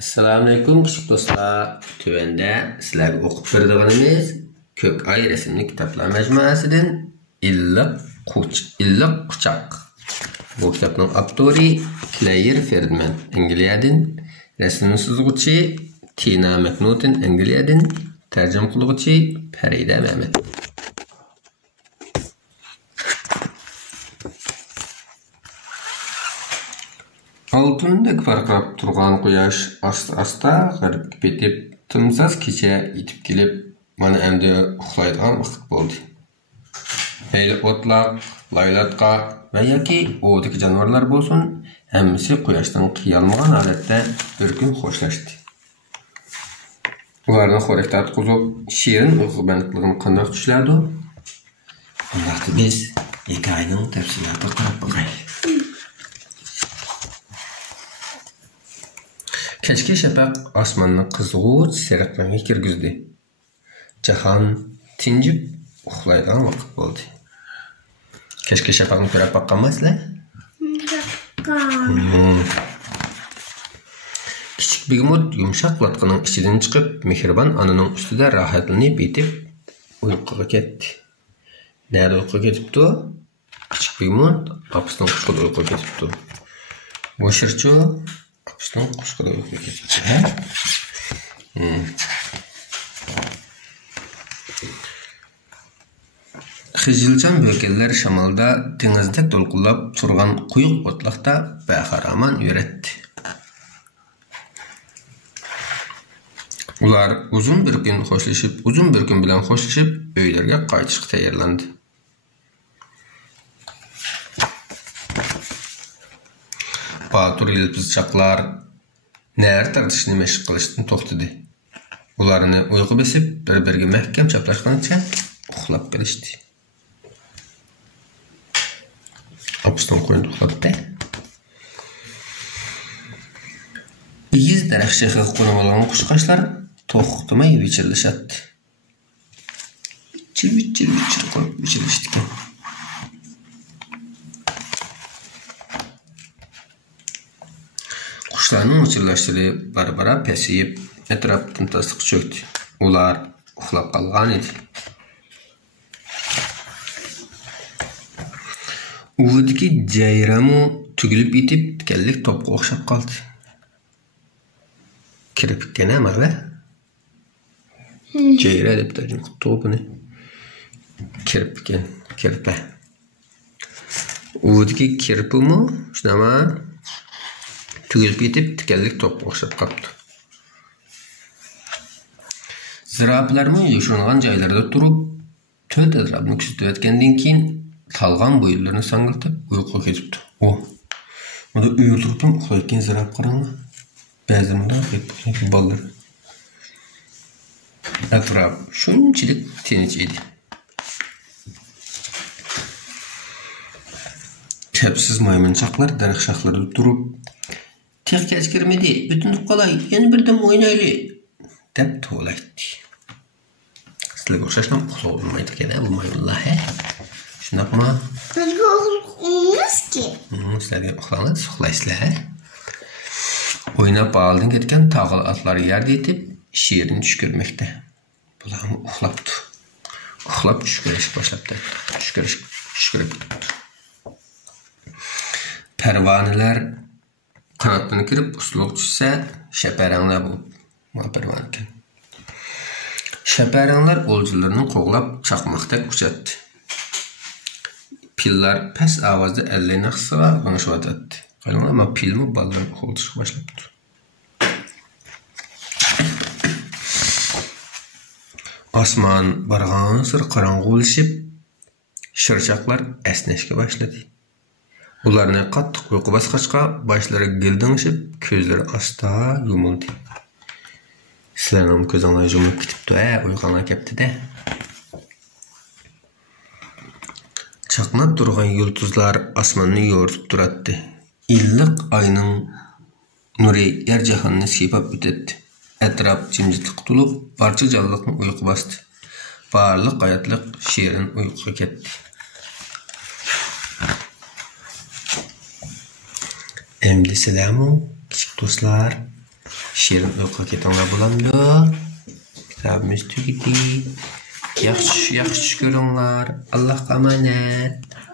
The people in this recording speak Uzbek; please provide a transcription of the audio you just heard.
Assalamu alaikum küçük dostlar. Tövende sizlerge okup berdiğimiz Kök Ay resimli kitaplar mecmuasidan İllik Quchaq. Bu kitapның avtori Claire Ferdman İngiliyadan, resim sızgıçı Tina McNaughton İngiliyadan, tercüme qilgıçı Farida Mehmet. Altındaki farqlap turgan quyosh asta g'aribga ketib, timsoz kecha yetib kelib, mana endi uxlaydigan vaqt bo'ldi. Mayli o'tloq, laylatqa va yoki o'dagi jonivorlar bo'lsin, hammasi quyoshdan qiyalmagan holatda bir kun xo'shlashdi. Ularning xo'rakda tutqizib, shirin uyqubandligini qanday tushlardi? Undaqda biz hikoyaning tafsilotiga qarab boqaylik. Kechki shafaq osmonni qizg'uch sariq rangga kirgizdi. Jahon tinjib uxlaydigan vaqt bo'ldi. Kechki shafaqni ko'rib boqqanmisizlar? Kichik begemot yumshoq latqining ichidan chiqib, mehribon onaning ustida rohatlanib yetib, uyquga ketdi. Nerede uyquga ketibdi? Kichik begemot opasining quchqida uyquga ketibdi. Bu shirchu Apısının kuşkuda uykuya geçmiş. Xijilcan bökeller şamalda denizde dolqullab turgan quyuq o'tloqda baharaman yürütdi. Ular uzun bir gün bilan xo'shlashib, uylarga qaytishga tayyorlandi. Batur yıldızçaklar näre tartışını meşq qilishdan to'xtadi. Ularni uyqu besib, bir-biriga mahkam chaplashgancha uxlab qolishdi. Apusning qo'ynida uxlabdi. Iyiz daraxtshiga qo'nib olgan qushqashlar to'xtamay vichirlashatdi. Vichir qilib vichirlashdi. Kuşlarının uçurlaştığı barbara pesiyip etraftan tasdik çöktü. Ular uxlab qalğan idi. Uvudaki cayramı tügülüp itip tikellik topqa oxşap qaldı. Kirpikka nima be? Cayra deb tarjima qilib buni. Kirpa. Uvudaki kirpimi shunama tügülüp yetip tikellik topqa oxşap qaptı. Ziraplarımın yoşurungan joylarda turib, töt etrafını küzütüp etkendan keyin talgan boyunlarını sangıltıp uyquga ketipti. Bunda uyga turibim uxlayotgan zirap qarangmi? Ba'zimda ballar. Atraf shunchalik tinch edi. Kapsiz maymunchaqlar daraxt shoxlarida turib, "Tek kech kirmedi, bütünlük qalay, yana birdan o'ynayli" deb to'laydi. Sizlarga o'xshashdan uxlab olmaydi ekan bu maymunlar, he? Shunaqmi? Bizga uxlamaymiz-ki. Sizlarga uxlamaysiz, uxlaysizlar, he? O'ynab aldin ketgan tog'al otlar yerda yetib, shirin tush ko'rmoqda. Bular uxlabdi. Uxlab tush ko'rish boshlabdi. Tush ko'rib. Pervaneler kanatlarını kırıp usluk düşse şeperanglar bu. Pervanekin. Şeperanglar olcularını qoğlab çaqmaqdak uçatdı. Piller pes avazda ellerini qısığa qanışıvatatdı. Qalınlar ama pilmi ballarını qoğultışıq başlapdı. Osman barğan sır qarang'ulashib, shirchaqlar esnashga başladı. Ularni qattiq uyqu basqachqa boshlari gildingishib, ko'zlari asta yumildi. Sizlarning ko'zinglar yumilib ketibdi, uyqunglar ketdi-da. Chaqnab turgan yulduzlar osmonni yo'ritib turadi. Illiq oyning nuri yer jahonni siypab o'tadi. Atrof jimjitlik to'lib, barcha jonliqni uyqu bosdi. Barliq hayotliq shirin uyquga ketdi. Emdi selamu, küçük dostlar. Şirin uyquga ketinglar bo'lamdi. Kitobimiz tugadi. Yaxshi tush ko'ringlar. Allohga omonat.